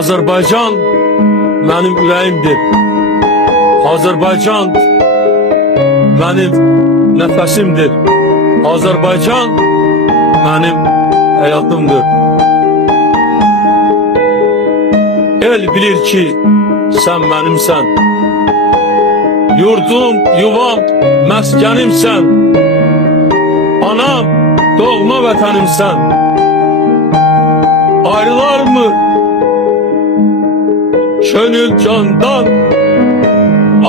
Azərbaycan mənim ürəyimdir. Azərbaycan mənim nəfəsimdir. Azərbaycan mənim həyatımdır. El bilir ki, sən mənimsən. Yurdum, yuvam, məskənimsən. Anam, doğma vətənimsən. Ayrılar mı könül candan?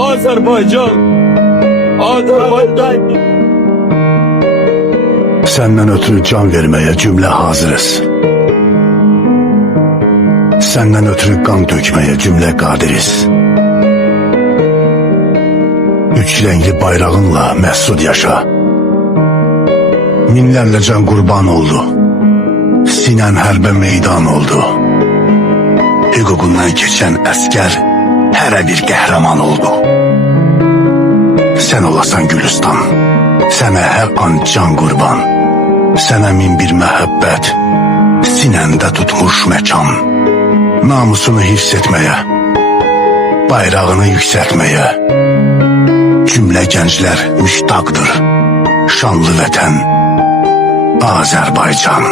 Azərbaycan, Azərbaycan. Senden ötürü can vermeye cümle hazırız. Senden ötürü kan dökmeye cümle kadiriz. Üç renkli bayrağınla mesut yaşa. Minlerle can kurban oldu. Sinen hərbe meydan oldu. Hüququndan keçen əskər hər bir qəhrəman oldu. Sen olasan Gülistan, sənə hər an can qurban. Sənə min bir məhəbbət, sinəndə tutmuş məkan. Namusunu hifz etməyə, bayrağını yüksəltməyə cümlə gənclər müştaqdır. Şanlı vətən Azərbaycan.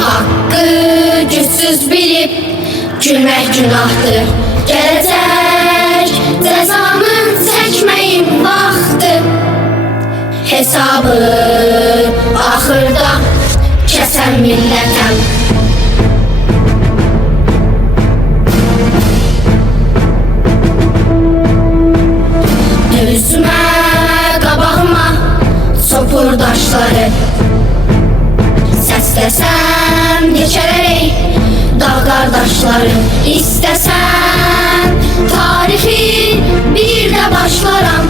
Hakkı güçsüz bilip gülmek günahtır. Gelecek cezanı çekmeyin vaxtı. Hesabı ahırda kesen milletem. Düzme qabağıma sopur daşları. İstesem geçerek dağ kardeşleri. İstesem tarihi bir de başlaram.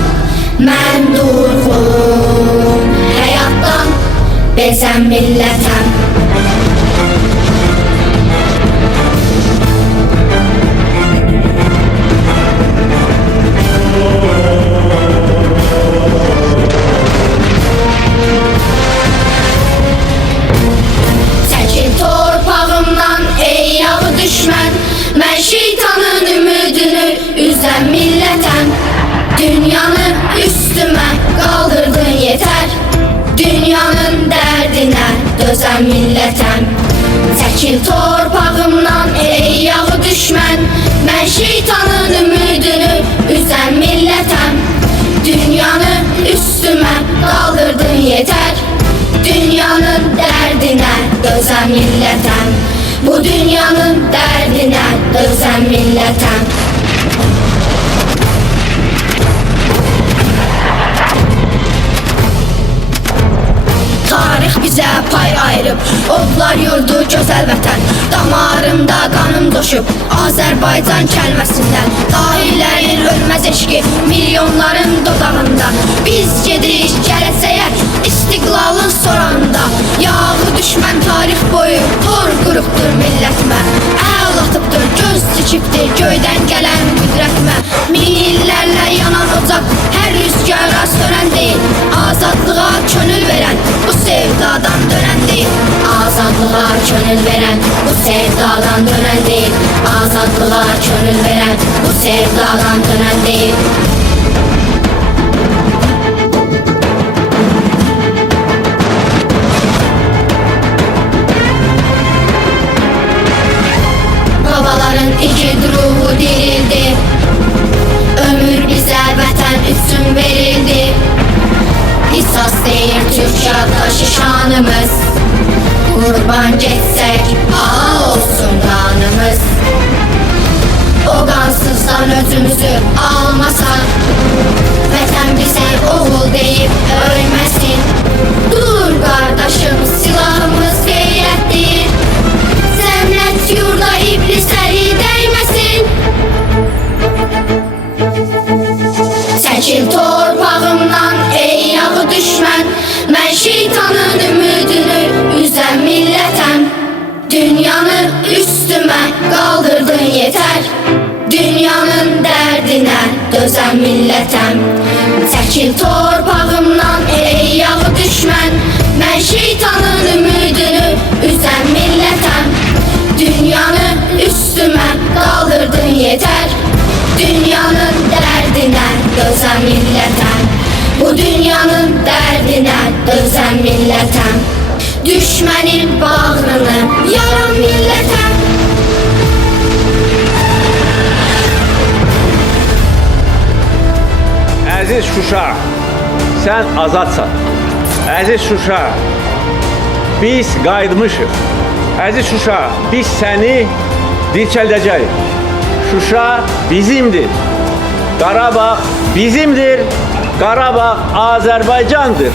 Mən durğun həyatdan bezən millətəm. Çəkil torpağımdan ey yağı düşmən. Mən şeytanın ümidini üzən millətəm. Dünyanı üstüme kaldırdın yeter. Dünyanın derdine dözen milletem. Çekil torpağımdan ey yağı düşmən. Ben şeytanın ümidini üzen milletem. Dünyanı üstüme kaldırdın yeter. Dünyanın derdine dözen milletem. Bu dünyanın dərdinə dözən millətəm. Tarix bizə pay ayırıb, odlar yurdu gözəl vətən. Damarımda qanım doşub, Azərbaycan kəlməsindən. Dahilərin ölməz eşqi milyonların dodağında. Biz gedirik gələcəyə, istiqlalın sorağında. Yağı düşmən tarix boyu tor qurubdur millətimə. Əl atıbdır, göz dikibdir göydən gələn qüdrətimə. Min illərlə yanan ocaq hər rüzgara sönən deyil. Azadlığa könül verən bu sevdadan dönən deyil. Azadlığa könül verən bu sevdadan dönən deyil. Azadlığa könül verən bu sevdadan dönən deyil. Babaların igid ruhu dirildi. Ömür bizə vətən üçün verildi. İsas deyir Türk yaddaşı şanımız. Qurban getsək ağa olsun qanımız. O qansızdan özümüzü almasan, vətən bizə oğul deyib ölməsin. Dur qardaşım, silahımız qeyrətdir. Zəmnət yurda iblisləri dəyməsin. Çəkil torpağımdan ey yağı düşmən. Mən şeytanın ümidini üzən millətəm. Dünyanı üstümə qaldırdın yetər. Dünyanın dərdinə dözən millətəm. Çəkil torpağımdan ey yağı düşmən. Mən şeytanın ümidini üzən millətəm. Dünyanı üstümə qaldırdın yetər. Dünyanın dərdinə dözən millətəm. Bu dünyanın dərdinə dözən millətəm. Düşmənin bağrını yaran millətəm. Əziz Şuşa, sən azadsan. Əziz Şuşa, biz qayıtmışıq. Əziz Şuşa, biz səni dirçəldəcəyik. Şuşa bizimdir. Qarabağ bizimdir. Qarabağ Azərbaycandır.